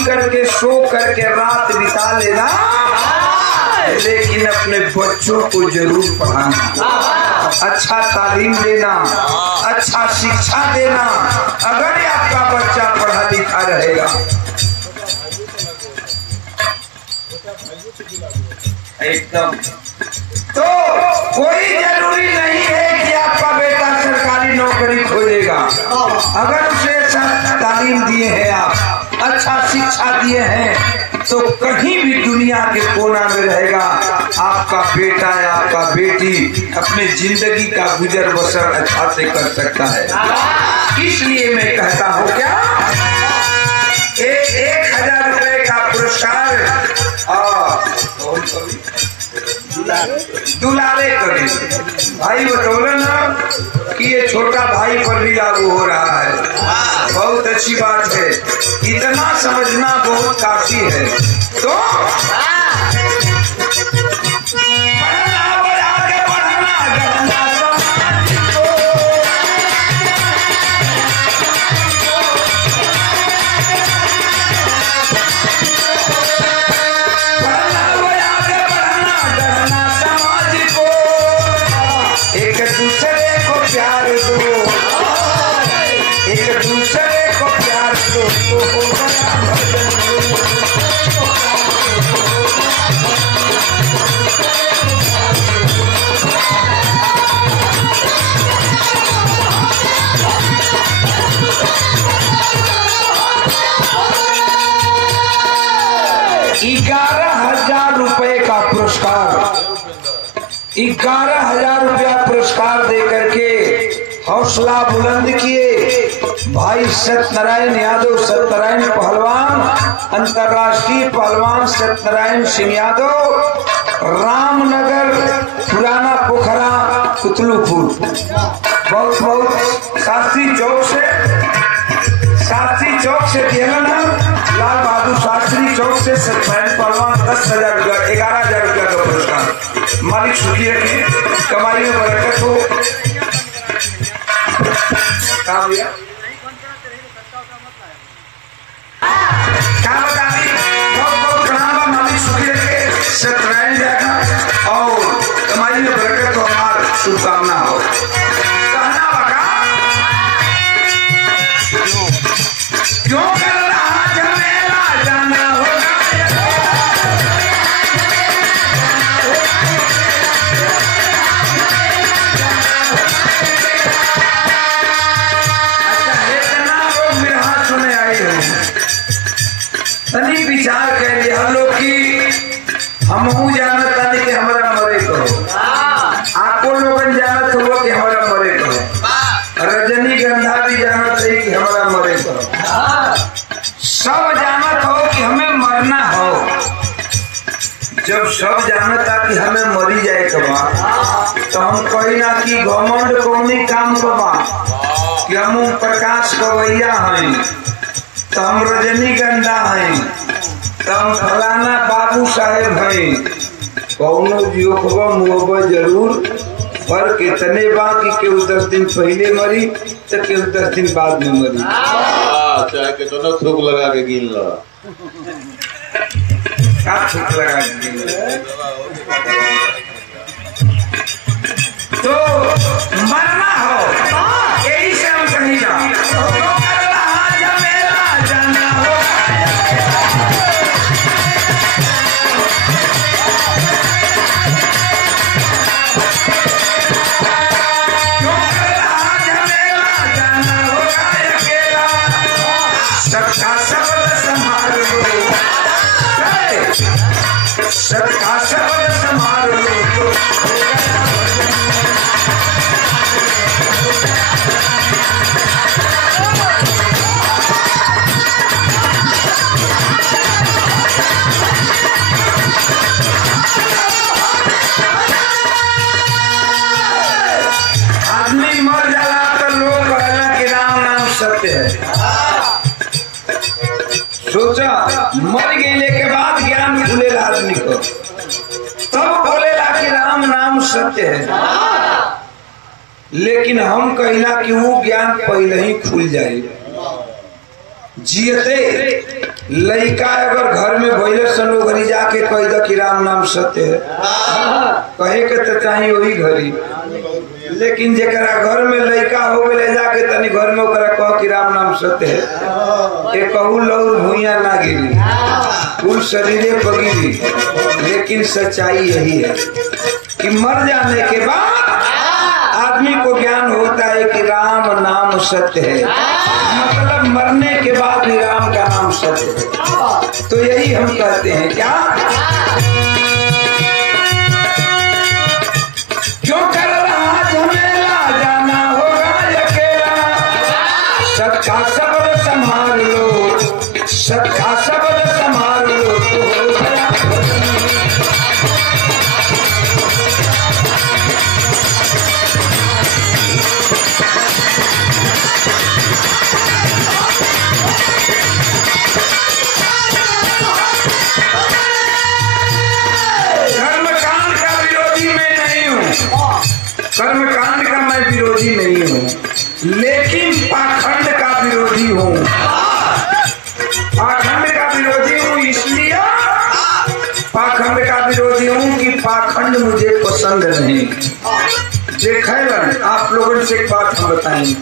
पी करके सो करके रात बिता लेना, लेकिन अपने बच्चों को जरूर पढ़ाना, अच्छा तालीम देना, अच्छा शिक्षा देना। अगर आपका बच्चा पढ़ा लिखा रहेगा एकदम, तो कोई जरूरी नहीं है कि आपका बेटा सरकारी नौकरी खोजेगा। अगर उसे अच्छा तालीम दिए हैं, आप अच्छा शिक्षा दिए हैं, तो कहीं भी दुनिया के कोना में रहेगा आपका बेटा या आपका बेटी अपने जिंदगी का गुजर बसर अच्छा से कर सकता है। इसलिए मैं कहता हूँ क्या 1000 रुपए का पुरस्कार दुलारे कवि भाई बतौले ना कि ये छोटा भाई पर भी लागू हो रहा है। बहुत अच्छी बात है, इतना समझना बहुत काफी है। तो ₹11,000 पुरस्कार दे करके हौसला बुलंद किए भाई सत्यनारायण यादव, सत्यनारायण पहलवान, अंतर्राष्ट्रीय पहलवान सत्यनारायण सिंह यादव, रामनगर, पुराना पोखरा, कुतलूपुर। बहुत बहुत शास्त्री चौक से देना, लाल बहादुर शास्त्री चौक से सत्यनारायण पहलवान 10,000 रुपया, 11,000 रुपया का पुरस्कार। मालिक सुखी रखे, कमाई में बरकत हो। क्या भैया क्या बता दी, बहुत बहुत प्रणाम। मालिक सुखी रखे, सत्यनारायण जाना और कमाई में बरकत हो, हमार शुभकामना हो। कहना बका क्यों कर रहा झमेला, जाना होगा तनी विचार कर लिया हम लोग की हमहू जानत तानी कि हमारा मरे कहो, आपको लोगन जानत हो कि हमारा मरे कहो, रजनीगंधा भी जानत है कि हमारा मरे कहो, सब जानत हो कि हमें मरना हो। जब सब जानता कि हमें मरी जाए कबा, तो हम कही ना कि घमंड कौनी काम कबा कि हम प्रकाश कवैया हैं, तो हम रजनीगंधा हैं, तो हम फलाना बाबू साहेब हैं। कौनो जियोखबा मुहबा जरूर, फर्क इतने बा कि केहू 10 दिन पहले मरी तो केहू 10 दिन बाद में मरी। चाहे के दोनों थूक लगा के गिन लो, क्या थूक लगा के गिन लो? तो मरना हो, यही से हम कही ना सबका शब्द संभाल लो। आदमी मर जाला तो लोग कहला कि राम नाम सत्य है। सोचा मर गए के बाद ज्ञान खुलेला आदमी को, तब बोलेला कि राम नाम सत्य है। लेकिन हम कहला कि वो ज्ञान पहले ही खुल जाए। जियते लड़का अगर घर में भैले सन घरी जाके कह दो कि राम नाम सत्य है, कहे के तो चाहिए वही घरी। लेकिन जरा घर में लड़का हो गए जाके तनी घर में ओकरा कह कि राम नाम सत्य है, ये कहू लौर भूया ना गिरी, कुल शरीरे पगिरी। लेकिन सच्चाई यही है कि मर जाने के बाद आदमी को ज्ञान होता है कि राम नाम सत्य है, मतलब मरने के बाद भी राम का नाम सत्य है। तो यही हम कहते हैं क्या, क्यों कर रहा झमेला, जाना होगा अकेला, सबका शब्द संभाल लो, सबका शब्द संभाल लो तो हो गया। कर्मकांड का मैं विरोधी नहीं हूँ, लेकिन पाखंड का विरोधी हूँ। पाखंड का विरोधी हूँ इसलिए पाखंड का विरोधी हूँ कि पाखंड मुझे पसंद नहीं। देखा आप लोगों से एक बात हम बताएंगे।